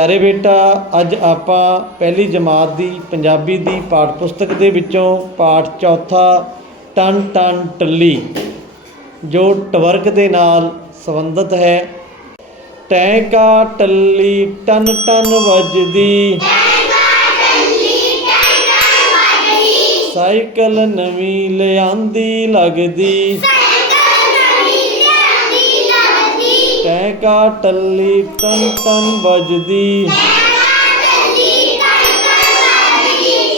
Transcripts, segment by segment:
ਪਿਆਰੇ ਬੇਟਾ, ਅੱਜ ਆਪਾਂ ਪਹਿਲੀ ਜਮਾਤ ਦੀ, ਪੰਜਾਬੀ ਦੀ ਪਾਠ ਪੁਸਤਕ ਦੇ ਵਿੱਚੋਂ ਪਾਠ ਚੌਥਾ, ਟਨ ਟਨ ਟੱਲੀ, ਜੋ ਟਵਰਕ ਦੇ ਨਾਲ ਸੰਬੰਧਿਤ ਹੈ। ਟੈਂਕਾ ਟੱਲੀ ਟਨ ਟਨ ਵੱਜਦੀ। ਸਾਈਕਲ ਨਵੀਂ ਲਿਆਂਦੀ ਲੱਗਦੀ। ਟੈਂਕਾ ਟੱਲੀ ਟਨ ਟਨ ਵੱਜਦੀ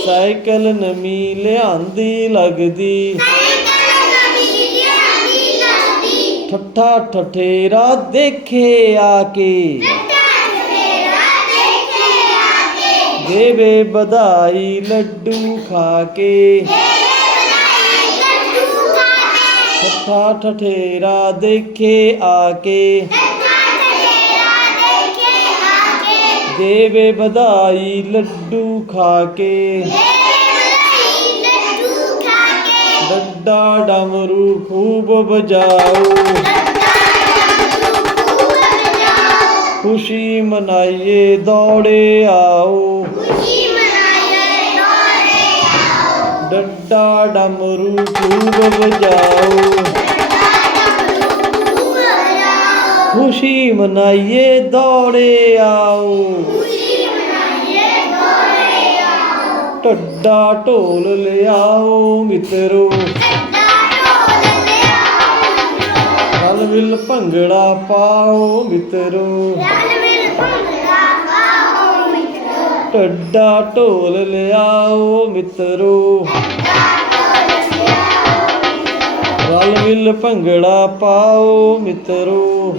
ਸਾਈਕਲ ਨਵੀਂ ਲਿਆਂਦੀ ਲੱਗਦੀ ਠੱਠਾ ਠਠੇਰਾ ਦੇਖੇ ਆ ਕੇ ਦੇਵੇ ਵਧਾਈ ਲੱਡੂ ਖਾ ਕੇ ਠੱਠਾ ਠਠੇਰਾ ਦੇਖੇ ਆ ਕੇ देवे बधाई लड्डू खा के डड्डा डमरू खूब बजाओ। खुशी मनाइए दौड़े आओ। डड्डा डमरू खूब बजाओ। ਖੁਸ਼ੀ ਮਨਾਈਏ, ਦੌੜੇ ਆਓ। ਢੱਡਾ ਢੋਲ ਲਿਆਓ ਮਿੱਤਰੋ। ਹਲ ਵਿਲ ਭੰਗੜਾ ਪਾਓ ਮਿੱਤਰੋ। ਢੱਡਾ ਢੋਲ ਲਿਆਓ ਮਿੱਤਰੋ। ਰਲ ਮਿਲ ਭੰਗੜਾ ਪਾਓ ਮਿੱਤਰੋ।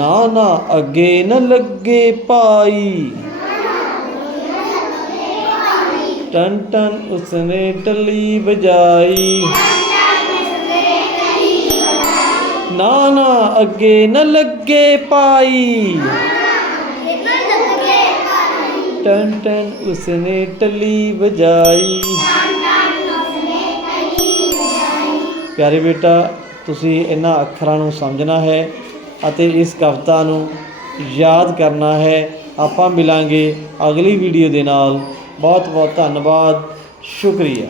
ਨਾ ਨਾ, ਅੱਗੇ ਨ ਲੱਗੇ ਪਾਈ। ਟਨ ਟਨ ਉਸਨੇ ਟਲੀ ਵਜਾਈ। ਨਾ ਨਾ, ਅੱਗੇ ਨ ਲੱਗੇ ਪਾਈ। ਟਨ ਟਨ ਉਸਨੇ ਟੱਲੀ ਵਜਾਈ। ਪਿਆਰੇ ਬੇਟਾ, ਤੁਸੀਂ ਇਹਨਾਂ ਅੱਖਰਾਂ ਨੂੰ ਸਮਝਣਾ ਹੈ। ਅਤੇ ਇਸ ਕਵਿਤਾ ਨੂੰ ਯਾਦ ਕਰਨਾ ਹੈ। ਆਪਾਂ ਮਿਲਾਂਗੇ ਅਗਲੀ ਵੀਡੀਓ ਦੇ ਨਾਲ। ਬਹੁਤ ਬਹੁਤ ਧੰਨਵਾਦ। ਸ਼ੁਕਰੀਆ।